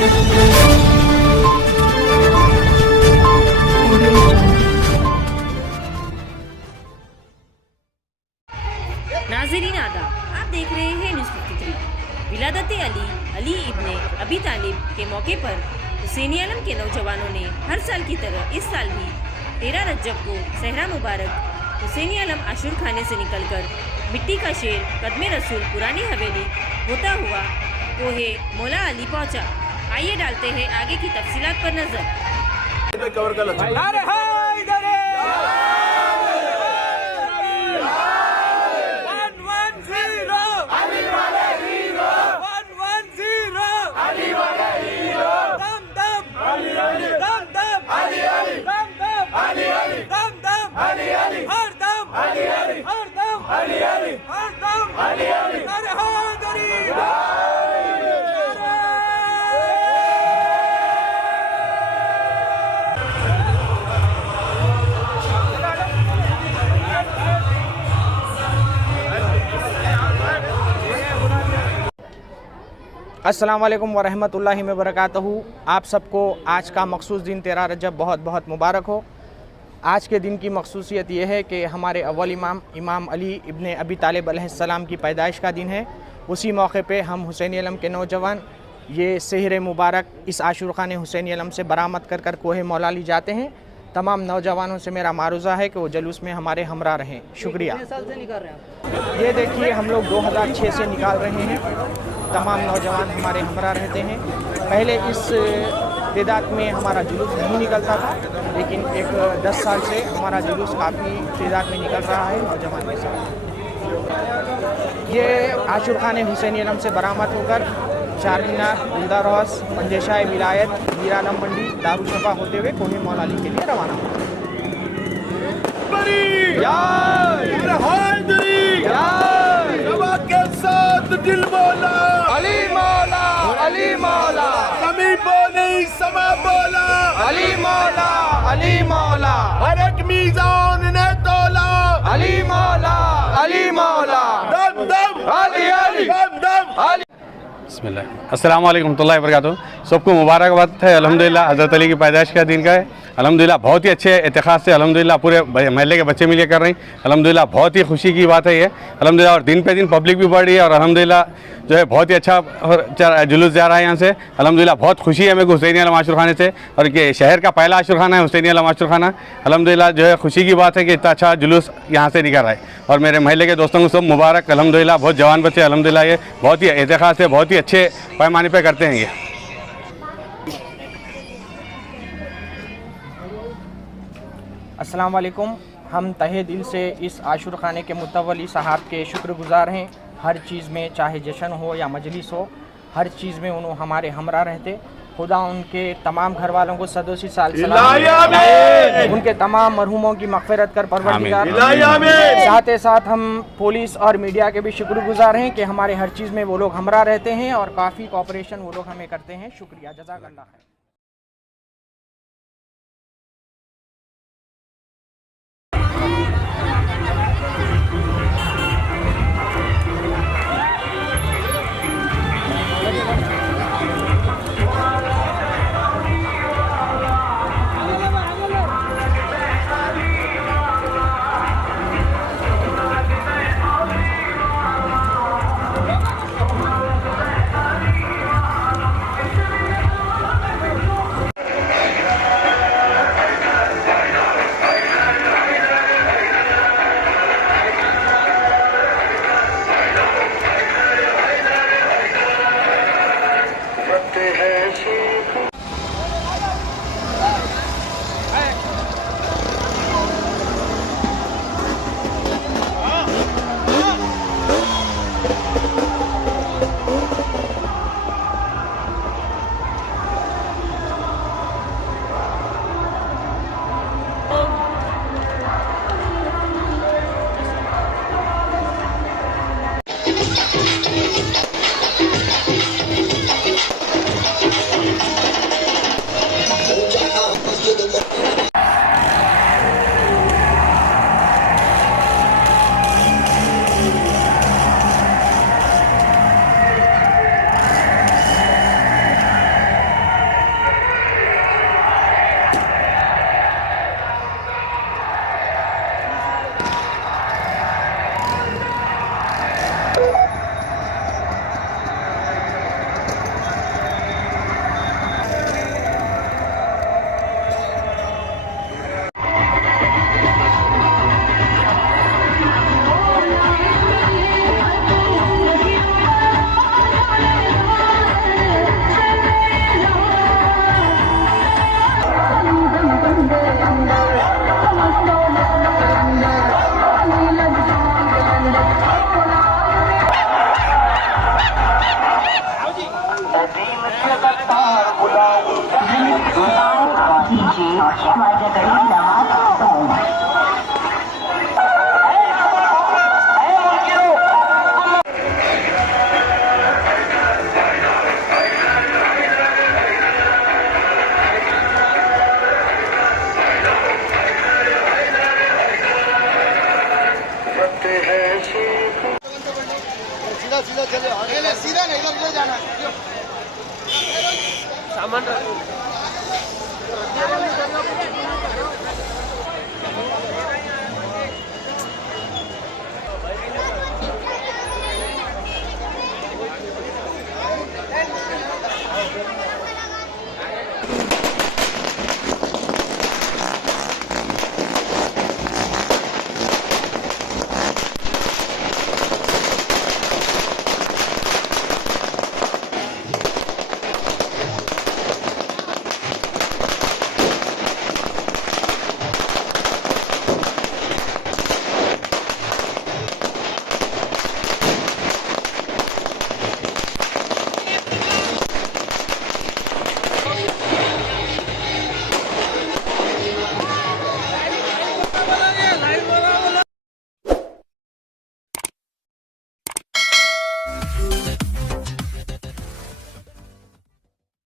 नाज़रीन आदाब, आप देख रहे हैं न्यूज़ 53। विलादत अली इब्ने अबी तालिब के मौके पर हुसैनी आलम के नौजवानों ने हर साल की तरह इस साल भी 13 रजब को सहरा मुबारक हुसैनी आलम आशुर खाने से निकलकर मिट्टी का शेर कदमे रसूल पुरानी हवेली होता हुआ कोहे मौला अली पहुंचा। आइए डालते हैं आगे की तफसीलात पर नजर। अस्सलाम वालेकुम वरहमतुल्लाहि वबरकातहू। आप सबको आज का मखसूस दिन 13 रजब बहुत बहुत मुबारक हो। आज के दिन की मखसूसियत ये है कि हमारे अव्वल इमाम अली इब्ने अबी तालिब अलैहिस्सलाम की पैदाइश का दिन है। उसी मौके पे हम हुसैनी आलम के नौजवान ये सेहरे मुबारक इस आशुर खाने हुसैनी आलम से बरामद कर कर कोहे मौला ली जाते हैं। तमाम नौजवानों से मेरा मारूज़ा है कि वो जुलूस में हमारे हमरा रहें। शुक्रिया। ये देखिए हम लोग 2006 से निकाल रहे हैं। तमाम नौजवान हमारे हमरा रहते हैं। पहले इस तादाद में हमारा जुलूस नहीं निकलता था, लेकिन एक 10 साल से हमारा जुलूस काफ़ी तादाद में निकल रहा है नौजवान के साथ। ये आशुर खाने हुसैनी आलम से बरामद होकर चारमीनार, गुलदार हाउस, पंजेशाह विलायत, मीर आलम मंडी, दारुशफा होते हुए कोहे मौला अली के लिए रवाना हुआ। दिल मौला अली मौला, अली मौला, समी बोले समा बोला, अली मौला, अली मौला, हर एक मीज़ान ने तोला, अली मौला, अली मौला, दम दम अली अली, दम दम अली। बिस्मिल्लाह, अस्सलाम वालेकुम रहमतुल्लाहि व बरकातहू। सबको मुबारकबाद है। अल्हम्दुलिल्लाह हज़रत अली की पैदाइश का दिन का है। अल्हम्दुलिल्लाह बहुत ही अच्छे एतिक़ाद से अल्हम्दुलिल्लाह पूरे महल्ले के बच्चे मिलकर कर रहे हैं। अल्हम्दुलिल्लाह बहुत ही खुशी की बात है ये अल्हम्दुलिल्लाह। और दिन पे दिन पब्लिक भी बढ़ रही है और अल्हम्दुलिल्लाह जो है बहुत ही अच्छा जुलूस जा रहा है यहाँ से। अल्हम्दुलिल्लाह बहुत खुशी है मेरे को हुसैनी आलम आशुर खाने से, और ये शहर का पहला आशुर खाना है हुसैनी आलम आशुर खाना। अल्हम्दुलिल्लाह जो है खुशी की बात है कि इतना अच्छा जुलूस यहाँ से निकल रहा है। और मेरे महल्ले के दोस्तों को सब मुबारक। अल्हम्दुलिल्लाह बहुत जवान बच्चे अल्हम्दुलिल्लाह ये बहुत ही एतिक़ाद से बहुत ही अच्छे पैमाने पर करते हैं ये। अस्सलाम वालेकुम। हम तहे दिल से इस आशुर खाने के मुतवली साहब के शुक्रगुज़ार हैं। हर चीज़ में, चाहे जश्न हो या मजलिस हो, हर चीज़ में उन्होंने हमारे हमरा रहते। खुदा उनके तमाम घर वालों को सदोसी साल सलाम, उनके तमाम मरहूमों की मग़फ़िरत कर परवरदिगार। साथ ही साथ हम पुलिस और मीडिया के भी शुक्रगुज़ार हैं कि हमारे हर चीज़ में वो लोग हमरा रहते हैं और काफ़ी कोऑपरेशन वो लोग हमें करते हैं। शुक्रिया, जज़ाकल्लाह खैर। सीधा नहीं, इधर जाना। सामान